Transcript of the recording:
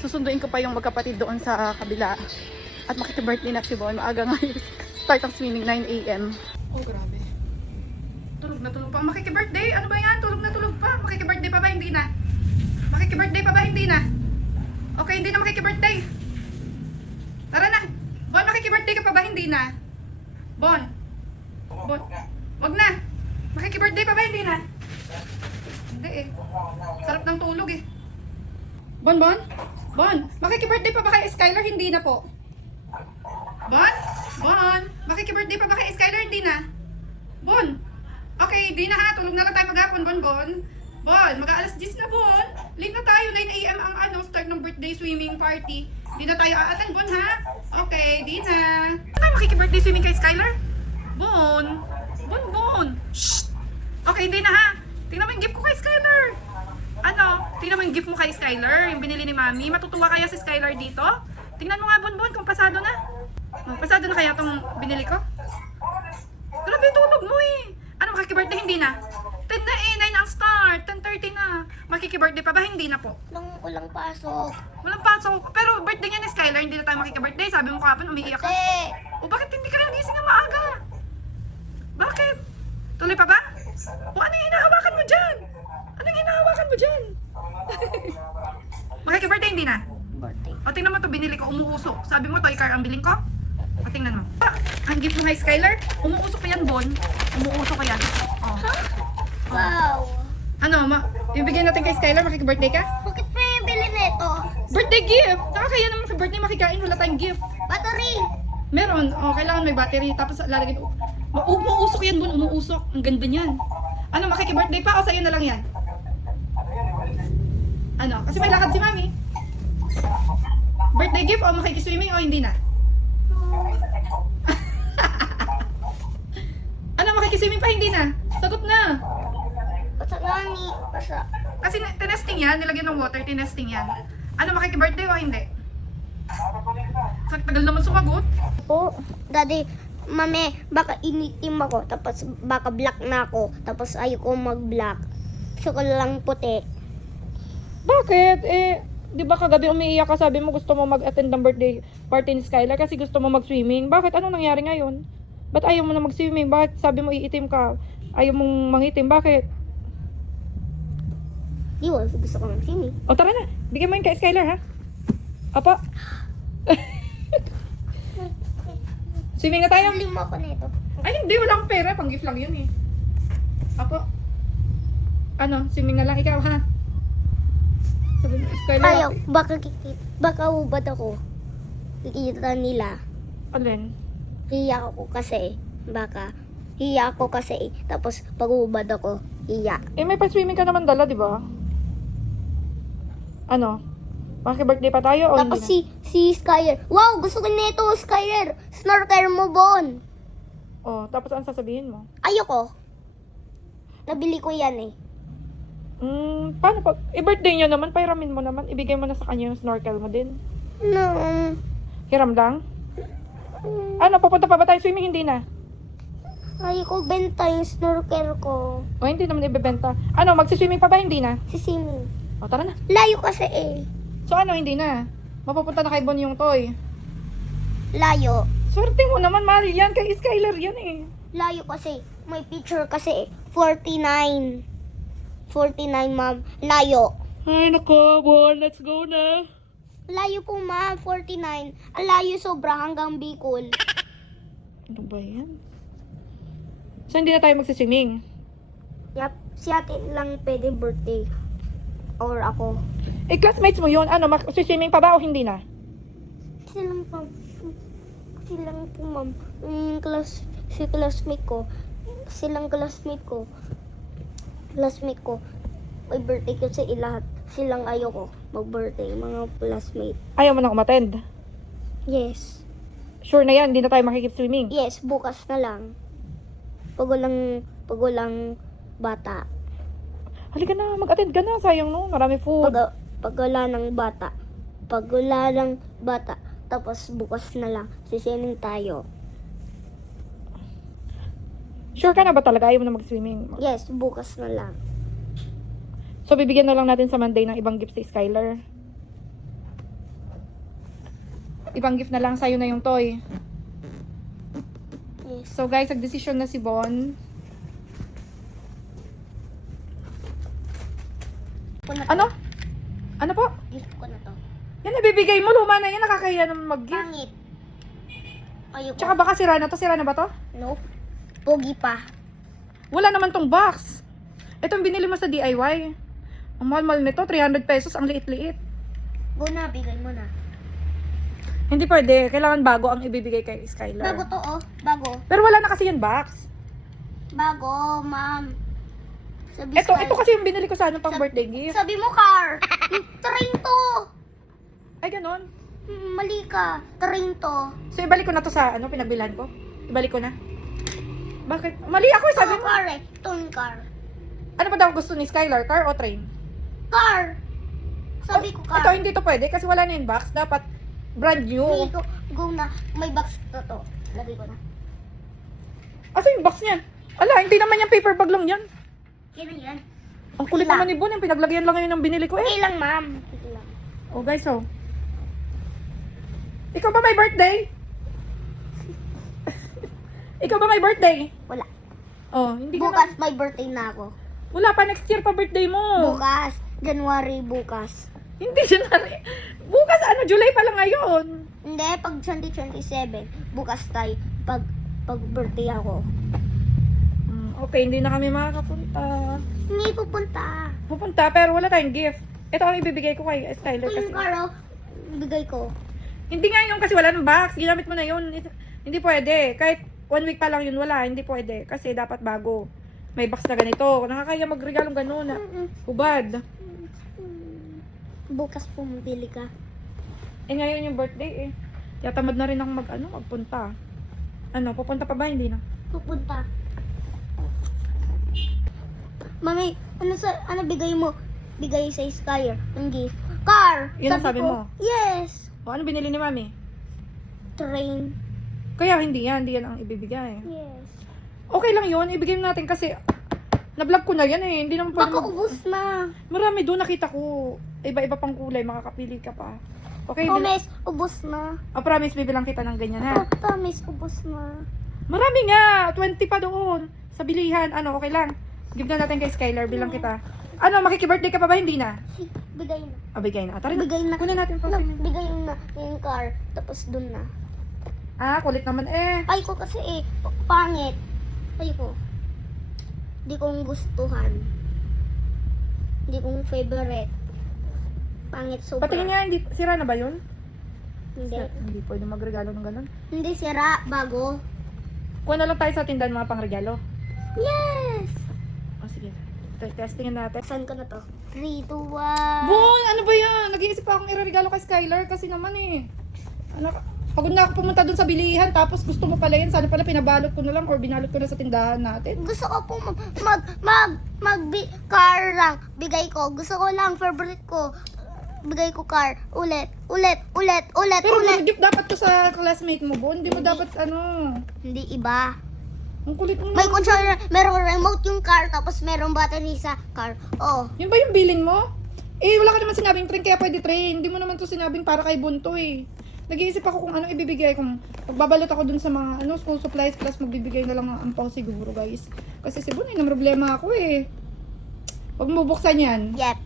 Susunduin ko pa yung magkapatid doon sa kabila. At makikibirthday na si Bon. Maaga nga yung start ang swimming, 9 AM. Oh, grabe. Tulog na tulog pa. Makikibirthday? Ano ba yan? Tulog na tulog pa. Makikibirthday pa ba? Hindi na. Makikibirthday pa ba? Hindi na. Okay, hindi na makikibirthday. Tara na. Bon, makikibirthday ka pa ba? Hindi na. Bon. Bon. Wag na. Makikibirthday pa ba? Hindi na. Hindi eh. Sarap ng tulog eh. Bon, Bon? Bon, makikibirthday pa ba kay Skylar? Hindi na po. Bon? Bon? Makikibirthday pa ba kay Skylar? Hindi na. Bon? Okay, di na ha. Tulog na lang tayo maghapon, Bon, Bon. Bon, mag-aalas 10 na, Bon. Late na tayo. 9 AM ang start ng birthday swimming party. Di na tayo aatan, Bon, ha? Okay, di na. Ano makikibirthday swimming kay Skylar? Bon? Bon, Bon. Shh! Okay, di na ha. Tingnan mo yung gift ko kay Skylar. Ano? Tingnan mo yung gift mo kay Skylar. Yung binili ni Mami. Matutuwa kaya si Skylar dito? Tingnan mo nga, Bon, Bon, kung pasado na. Oh, pasado na kaya itong binili ko? Grabe, tulog mo eh. Ano, makikibirthday? Hindi na. 10 na eh, 9 ang start. 10:30 na. Makikibirthday pa ba? Hindi na po. Walang pasok. Walang pasok. Pero birthday niya ni Skylar, hindi na tayo makikibirthday. Sabi mo kahapon, umiiyak ka. O bakit hindi ka rin gising na maaga? Bakit? Tuloy pa ba? O ano yung hinahawakan mo dyan? Anong hinahawakan mo dyan? Makikibirthday, hindi na. Birthday. O tingnan mo to, binili ko, umuusok. Sabi mo, toy car ang biling ko? O tingnan mo. Ang gift mo kay Skylar, umuusok pa yan, Bon. Umuusok pa yan. O. Wow. Ano, ibigay natin kay Skylar, makikibirthday ka? Bakit pa yung bili nito? Birthday gift! Nakakaya naman sa birthday makikain, wala tayong gift. Battery. Meron, kailangan may battery. Tapos lalagay mo. Umuusok yan, Bon, umuusok. Ang ganda niyan. Ano, makikibirthday pa o sa'yo na lang yan? Ano, kasi may lakad si Mami. Birthday gift o makikiswimming o hindi na? Ano, makikiswimming pa hindi na? Sagot na. Basta nani. Basta. Kasi tinesting yan, nilagyan ng water, tinesting yan. Ano, makikibirthday o hindi? Sa tagal naman sumagot. Po, Daddy, Mami, baka initim ako, tapos baka black na ako, tapos ayoko mag-black. Gusto ko lang puti. Bakit? Di ba kagabi umiiyak ka, sabi mo gusto mo mag-attend ng birthday party ni Skylar kasi gusto mo mag-swimming. Bakit? Anong nangyari ngayon? Ba't ayaw mo na mag-swimming? Bakit sabi mo iitim ka? Ayaw mong mangitim. Bakit? Di ba, gusto ko mag-swimming. O tara na, bigyan mo yun kay Skylar ha? Apo? Swimming na tayo? Bili mo ako nito. Ay hindi, wala akong pera. Pang-gift lang yun eh. Apo? Ano, swimming na lang ikaw ha? Sabi mo, Skylar. Ayaw, baka ubad ako. Kikita nila. Alin? Hiya ako kasi. Baka. Hiya ako kasi. Tapos pag ubad ako, hiya. May pa-swimming ka naman dala, di ba? Ano? Makiki-birthday pa tayo o Tapos hindi si Skyler. Wow, gusto ko nito, Skyler. Snorkel mo, Bon. na? Oh, tapos ang sasabihin mo? Ayoko. Nabili ko yan eh. Paano pag i-birthday niyo naman, pairamin mo naman, ibigay mo na sa kanya yung snorkel mo din. No. Hiram lang? Ano, papunta pa ba tayo swimming? Hindi na. Ayoko benta yung snorkel ko. O hindi naman ibebenta. Ano, magsiswimming pa ba? Hindi na. Si Simi. O tara na. Layo kasi eh. So ano, hindi na. Mapupunta na kay Bon yung toy. Layo. Swerte mo naman, mahal yan. Kay Skylar yan eh. Layo kasi. May picture kasi eh. 49. 49, ma'am. Layo. Ay nako, Bon. Let's go na. Layo po, ma'am. 49. Ang layo sobra hanggang Bicol. Ano ba yan? So hindi na tayo magsiswimming. Yap, si ate lang pwede birthday. Or ako. Classmates mo yun. Ano, magsiswimming pa ba o hindi na? Silang po, ma'am. Si classmate ko. Classmate ko. May birthday kasi lahat. Silang ayoko mag-birthday, mga classmate. Ayaw mo na umattend. Yes. Sure na yan, hindi na tayo makikip-swimming. Yes, bukas na lang. Pag walang bata. Halika na, mag-attend ka na. Sayang no, marami food. Pag wala ng bata. Tapos bukas na lang. Sisining tayo. Sure ka na ba talaga? Ayaw mo na mag-swimming? Yes, bukas na lang. So, bibigyan na lang natin sa Monday ng ibang gift si Skylar. ibang gift na lang, sa'yo na yung toy. Yes. So guys, nag-decision na si Bon. Ko na to. Ano? Ano po? Gift ko na to. Yan, ibibigay mo. Luma na yan. Nakakahiya naman mag-gift. Pangit. Ayoko. Tsaka baka sira na to. Sira na ba to? Nope. Pogi pa. Wala naman tong box. Itong binili mo sa DIY. Ang mahal-mahal nito. 300 pesos. Ang liit-liit. Go na, bigay mo na. Hindi pwede. Kailangan bago ang ibibigay kay Skylar. Bago to, oh. Bago. Pero wala na kasi yan box. Bago, ma'am. Sabi Ito Sky- kasi yung binili ko sa ano pang birthday gift. Sabi mo, car. Train to. Ay, ganon. Mali ka. Train to. So, ibalik ko na to sa ano, pinagbilhan ko. Ibalik ko na. Bakit? Mali ako, sabi Ito mo. car eh. Ito yung car. Ano ba daw gusto ni Skylar? Car o train? Car. Sabi ko car. Ito, hindi to pwede kasi wala na yung box. Dapat brand new. Hindi ko. Go na. May box na to. Lagay ko na. Asa yung box niyan? Ala, hindi naman yung paper bag lang yan. Kailan yan? Ang kulit Ilang? naman ni Bon, yung pinaglagyan lang yun ng binili ko eh. Okay lang, ma'am. Okay lang. Oh guys, oh. Ikaw ba may birthday? Ikaw ba may birthday? Wala. Oh, hindi ka Bukas na. may birthday na ako. Wala pa, next year pa birthday mo. Bukas. January bukas. Hindi siya na rin. Bukas, ano, July pa lang ngayon. Hindi, pag 2027. Bukas tayo. Pag birthday ako. Okay, hindi na kami makakapunta. Hindi pupunta. Pupunta, pero wala tayong gift. Ito ang ibibigay ko kay Skylar Ito kasi. yung karo. Bigay ko. Hindi nga yun kasi wala ng box. Ginamit mo na yun. Hindi pwede. Kahit 1 week pa lang yun, wala. Hindi pwede. Kasi dapat bago. May box na ganito. Nakakaya magregalong gano'n na. Hubad. Bukas pumili ka. Eh ngayon yung birthday eh. Yatamad na rin ako magpunta. Ano, pupunta pa ba? Hindi na. Pupunta. Mami, ano bigay mo? Bigay sa Skyer ng gift. Car! Yun ang sabi mo? Yes! O ano binili ni Mami? Train. Kaya hindi yan. Hindi yan ang ibibigay. Yes. Okay lang yun. Ibigay mo natin kasi na-vlog ko na yan eh. Hindi naman Baka pwede. ubus na. Marami doon nakita ko. Iba-iba pang kulay. Makakapili ka pa. Okay. Promise, ubus na. Promise, bibilang kita ng ganyan ha. Promise, ubus na. Marami nga. 20 pa doon. Sa bilihan. Ano, okay lang. Give na natin kay Skylar. Bilang kita. Ano, makiki-birthday ka pa ba? Hindi na. Bigay na. Bigay na. Tara na. Bigay na. Kunin natin pa. Bigay na yung car. Tapos dun na. Kulit naman eh. Ay ko kasi pangit. Ay ko. Hindi kong gustuhan. Hindi kong favorite. Pangit sobra. Patingin nga, hindi, sira na ba yun? Hindi. Hindi pwede magregalo ng ganun. Hindi sira. Bago. Kuha na lang tayo sa tindahan mga pangregalo. Yes! O sige. Testingin natin. Saan ko na to? 3, 2, 1. Bon, ano ba yan? Nag-iisip pa akong iregalo kay Skylar kasi naman eh. Pagod na ako pumunta dun sa bilihan tapos gusto mo pala yan. Sana pala pinabalot ko na lang or binalot ko na sa tindahan natin. Gusto ko po car lang. Bigay ko. Gusto ko lang. Favorite ko. Bigay ko car. Ulit. Pero gift dapat to sa classmate mo, Bon. Hindi mo dapat Hindi iba. ang kulit mo. May controller, merong remote yung car, tapos merong battery sa car. Oh. Yun ba yung bilin mo? Eh, wala ka naman sinabing train, kaya pwede train. Hindi mo naman to sinabing para kay Bunto eh. Nag-iisip ako kung anong ibibigay. Kung magbabalot ako dun sa mga school supplies plus magbibigay na lang ng ampaw siguro guys. Kasi si Bon, may problema ako eh. Huwag mo buksan yan. Yep.